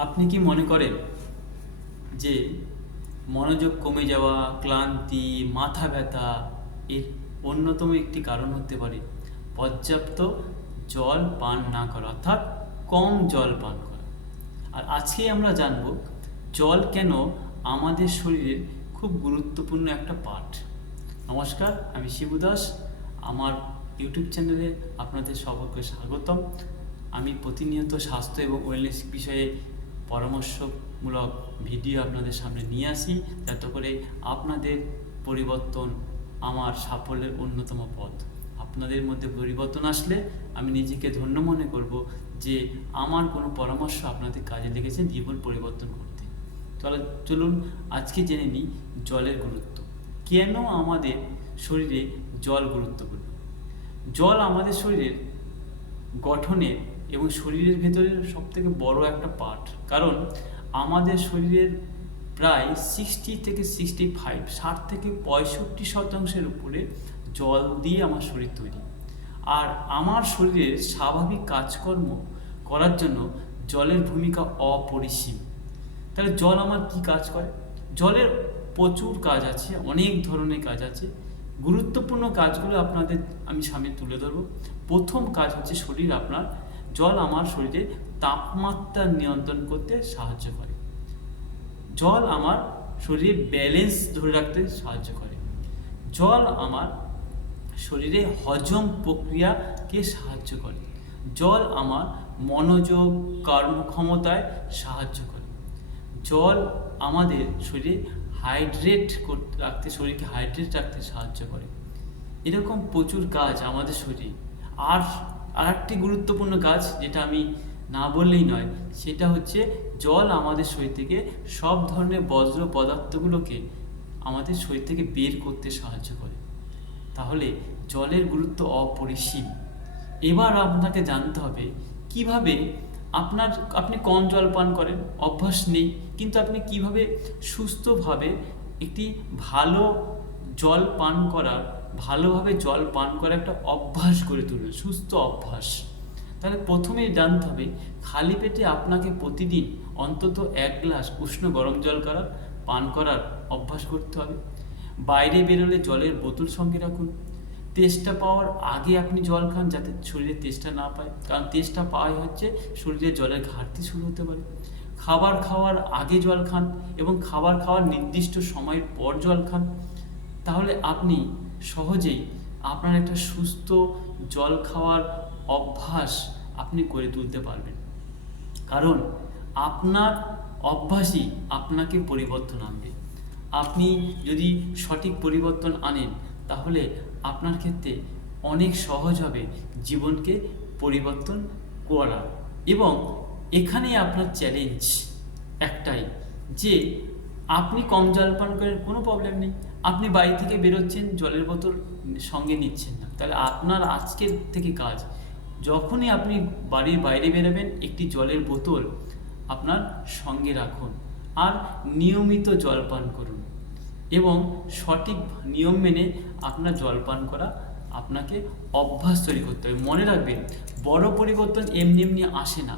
আপনি কি মনে করেন যে মনোযোগ কমে যাওয়া, ক্লান্তি, মাথা ব্যথা এর অন্যতম একটি কারণ হতে পারে পর্যাপ্ত জল পান না করা, অর্থাৎ কম জল পান করা? আর আজকে আমরা জানব জল কেন আমাদের শরীরের খুব গুরুত্বপূর্ণ একটা পার্ট। নমস্কার, আমি শিবু দাস। আমার ইউটিউব চ্যানেলে আপনাদের সকলকে স্বাগতম। আমি প্রতিনিয়ত স্বাস্থ্য এবং ওয়েলনেস বিষয়ে পরামর্শমূলক ভিডিও আপনাদের সামনে নিয়ে আসি, যাতে করে আপনাদের পরিবর্তন আমার সাফল্যের অন্যতম পথ। আপনাদের মধ্যে পরিবর্তন আসলে আমি নিজেকে ধন্য মনে করব যে আমার কোনো পরামর্শ আপনাদের কাজে লেগেছে জীবন পরিবর্তন করতে। চলুন আজকে জেনে নিই জলের গুরুত্ব। কেন আমাদের শরীরে জল গুরুত্বপূর্ণ? জল আমাদের শরীরের গঠনের এবং শরীরের ভেতরের সবথেকে বড় একটা পার্ট। কারণ আমাদের শরীরের প্রায় 60 থেকে 65% উপরে জল দিয়ে আমার শরীর তৈরি। আর আমার শরীরের স্বাভাবিক কাজকর্ম করার জন্য জলের ভূমিকা অপরিসীম। তাহলে জল আমার কি কাজ করে? জলের প্রচুর কাজ আছে, অনেক ধরনের কাজ আছে। গুরুত্বপূর্ণ কাজগুলো আপনাদের আমি সামনে তুলে ধরবো। প্রথম কাজ হচ্ছে জল আমার শরীরে তাপমাত্রা নিয়ন্ত্রণ করতে সাহায্য করে। জল আমার শরীরে ব্যালেন্স ধরে রাখতে সাহায্য করে। জল আমার শরীরে হজম প্রক্রিয়াকে সাহায্য করে। জল আমার মনোযোগ, কর্মক্ষমতায় সাহায্য করে। জল আমাদের শরীরে শরীরকে হাইড্রেট রাখতে সাহায্য করে। এরকম প্রচুর কাজ আমাদের শরীরে। আর একটি গুরুত্বপূর্ণ কাজ, যেটা আমি না বললেই নয়, সেটা হচ্ছে জল আমাদের শরীর থেকে সব ধরনের বজ্র পদার্থগুলোকে আমাদের শরীর থেকে বের করতে সাহায্য করে। তাহলে জলের গুরুত্ব অপরিসীম। এবার আপনাকে জানতে হবে কিভাবে আপনি কম জল পান করেন, অভ্যাস নেই, কিন্তু আপনি কিভাবে সুস্থভাবে একটি ভালোভাবে জল পান করা একটা অভ্যাস গড়ে তুলবেন, সুস্থ অভ্যাস। তাহলে প্রথমেই জানতে হবে খালি পেটে আপনাকে প্রতিদিন অন্তত 1 গ্লাস উষ্ণ গরম জল পান করার অভ্যাস করতে হবে। বাইরে বেরোলে জলের বোতল সঙ্গে রাখুন। তেষ্টা পাওয়ার আগে আপনি জল খান, যাতে শরীরে তেষ্টা না পায়, কারণ তেষ্টা পাওয়াই হচ্ছে শরীরে জলের ঘাটতি শুরু হতে পারে। খাবার খাওয়ার আগে জল খান এবং খাবার খাওয়ার নির্দিষ্ট সময়ের পর জল খান। তাহলে আপনি সহজেই আপনার একটা সুস্থ জল খাওয়ার অভ্যাস আপনি গড়ে তুলতে পারবেন। কারণ আপনার অভ্যাসই আপনাকে পরিবর্তন আনবে। আপনি যদি সঠিক পরিবর্তন আনেন, তাহলে আপনার ক্ষেত্রে অনেক সহজ হবে জীবনকে পরিবর্তন করা। এবং এখানেই আপনার চ্যালেঞ্জ একটাই, যে আপনি কম জল পান করেন, কোনো প্রবলেম নেই। আপনি বাড়ি থেকে বেরোচ্ছেন, জলের বোতল সঙ্গে নিচ্ছেন না। তাহলে আপনার আজকের থেকে কাজ, যখনই আপনি বাড়ির বাইরে বেরোবেন, একটি জলের বোতল আপনার সঙ্গে রাখুন আর নিয়মিত জল পান করুন। এবং সঠিক নিয়ম মেনে আপনার জল পান করা আপনাকে অভ্যাস তৈরি করতে হবে। মনে রাখবেন, বড় পরিবর্তন এমনি এমনি আসে না।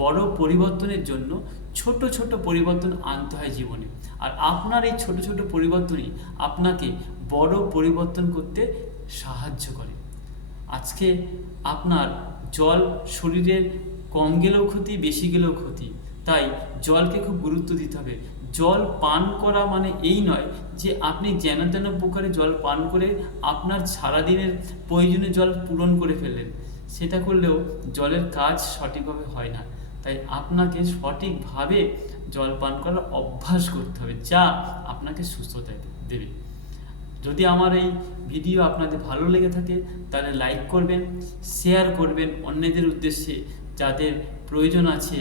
বড় পরিবর্তনের জন্য ছোট ছোট পরিবর্তন আনতে হয় জীবনে। আর আপনার এই ছোট ছোট পরিবর্তনই আপনাকে বড় পরিবর্তন করতে সাহায্য করে। আজকে আপনার জল শরীরের কম গেলেও ক্ষতি, বেশি গেলেও ক্ষতি। তাই জলকে খুব গুরুত্ব দিতে হবে। জল পান করা মানে এই নয় যে আপনি যেন তেন প্রকারে জল পান করে আপনার সারাদিনের প্রয়োজনীয় জল পূরণ করে ফেললেন। সেটা করলেও জলের কাজ সঠিকভাবে হয় না। তাই আপনাকে সঠিকভাবে জল পান করার অভ্যাস করতে হবে, যা আপনাকে সুস্থতা দেবে। যদি আমার এই ভিডিও আপনাদের ভালো লেগে থাকে, তাহলে লাইক করবেন, শেয়ার করবেন অন্যদের উদ্দেশ্যে, যাদের প্রয়োজন আছে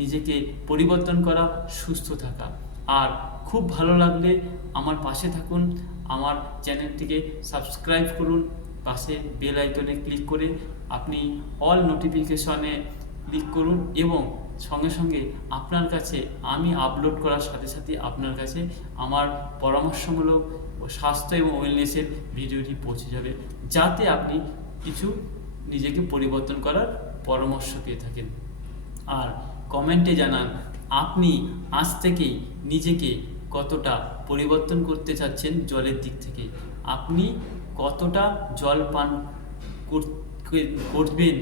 নিজেকে পরিবর্তন করা, সুস্থ থাকা। আর খুব ভালো লাগলে আমার পাশে থাকুন, আমার চ্যানেলটিকে সাবস্ক্রাইব করুন, পাশে বেল আইকনে ক্লিক করে আপনি অল নোটিফিকেশনে ক্লিক করুন। এবং সঙ্গে সঙ্গে আপনার কাছে আমি আপলোড করার সাথে সাথে আপনার কাছে আমার পরামর্শমূলক স্বাস্থ্য এবং ওয়েলনেসের ভিডিওটি পৌঁছে যাবে, যাতে আপনি কিছু নিজেকে পরিবর্তন করার পরামর্শ পেয়ে থাকেন। আর কমেন্টে জানান আপনি আজ থেকেই নিজেকে কতটা পরিবর্তন করতে চাচ্ছেন জলের দিক থেকে, আপনি কতটা জল পান করবেন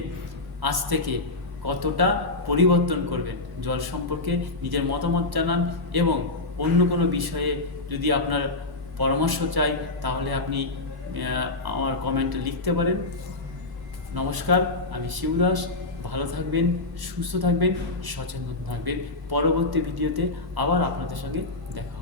আজ থেকে, কতটা পরিবর্তন করবেন জল সম্পর্কে নিজের মতামত জানান। এবং অন্য কোনো বিষয়ে যদি আপনার পরামর্শ চাই তাহলে আপনি আমার কমেন্টে লিখতে পারেন। নমস্কার, আমি শিবদাস। ভালো থাকবেন, সুস্থ থাকবেন, সচেতন থাকবেন। পরবর্তী ভিডিওতে আবার আপনাদের সঙ্গে দেখা হবে।